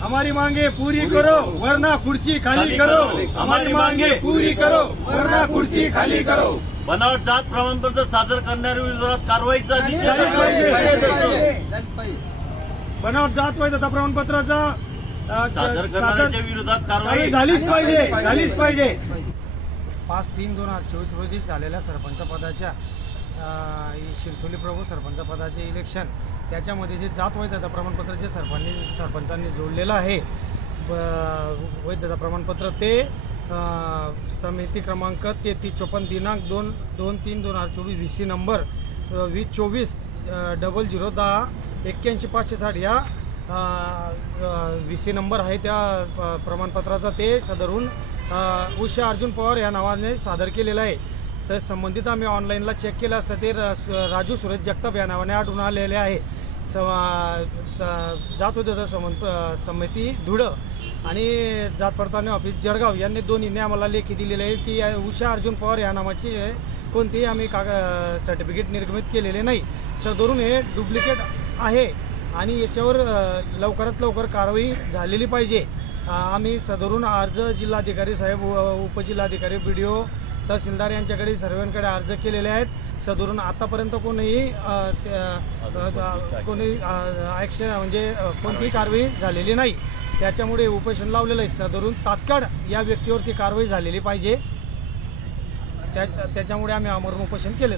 हमारी मांगे पूरी करो वरना कुर्सी खाली करो। हमारी मांगे पूरी करो वरना कुर्सी खाली करो। बनावट जात प्रमाणपत्र सादर करणाऱ्या विरोधात कारवाईचा निषेध बनावट जात प्रमाणपत्राचा सादर करणाऱ्याच्या विरोधात कारवाई कारवाई झालीच पाहिजे झालीच पाहिजे. पाहिजे. पाच तीन दोन हजार चोवीस रोजी झालेल्या सरपंच पदाच्या शिरसोली प्रभू सरपंच पदाचे इलेक्शन त्याच्यामध्ये जे जात वैधता प्रमाणपत्र जे सरपंचांनी सरपंचांनी जोडलेलं आहे ब- वैधता प्रमाणपत्र ते समिती क्रमांक तेहतीस चोपन्न दिनांक दोन दोन तीन दोन हजार चोवीस व्ही सी नंबर वीस चोवीस डबल झिरो दहा एक्क्याऐंशी पाचशे साठ या व्ही सी नंबर आहे त्या प्रमाणपत्राचा ते सदरून उषा अर्जुन पवार या नावाने सादर केलेलं आहे. तर संबंधित आम्ही ऑनलाईनला चेक केलं असतं ते र- राजू सुरेश जगताप या नावाने आढळून आलेले आहे. स स- जात होते समन समिती धुळं आणि जात पडताळणी ऑफिस जळगाव यांनी दोन्हीने आम्हाला लेखी दिलेली आहे. ती उषा अर्जुन पवार या नावाची कोणतेही आम्ही काग सर्टिफिकेट निर्गमित केलेले नाही. सदरून हे डुप्लिकेट आहे आणि याच्यावर लवकरात लवकर कारवाई झालेली पाहिजे. आम्ही सदरून अर्ज जिल्हाधिकारी साहेब उपजिल्हाधिकारी बी डी ओ तहसीलदार यांच्याकडे सर्वांकडे अर्ज केलेले आहेत. सदरून आतापर्यंत कोणीही कोणी ॲक्शन म्हणजे कोणतीही कारवाई झालेली नाही. त्याच्यामुळे उपोषण लावलेलं आहे. सदरून तात्काळ या व्यक्तीवरती कारवाई झालेली पाहिजे. त्या त्याच्यामुळे आम्ही आमरण उपोषण केलेलं आहे.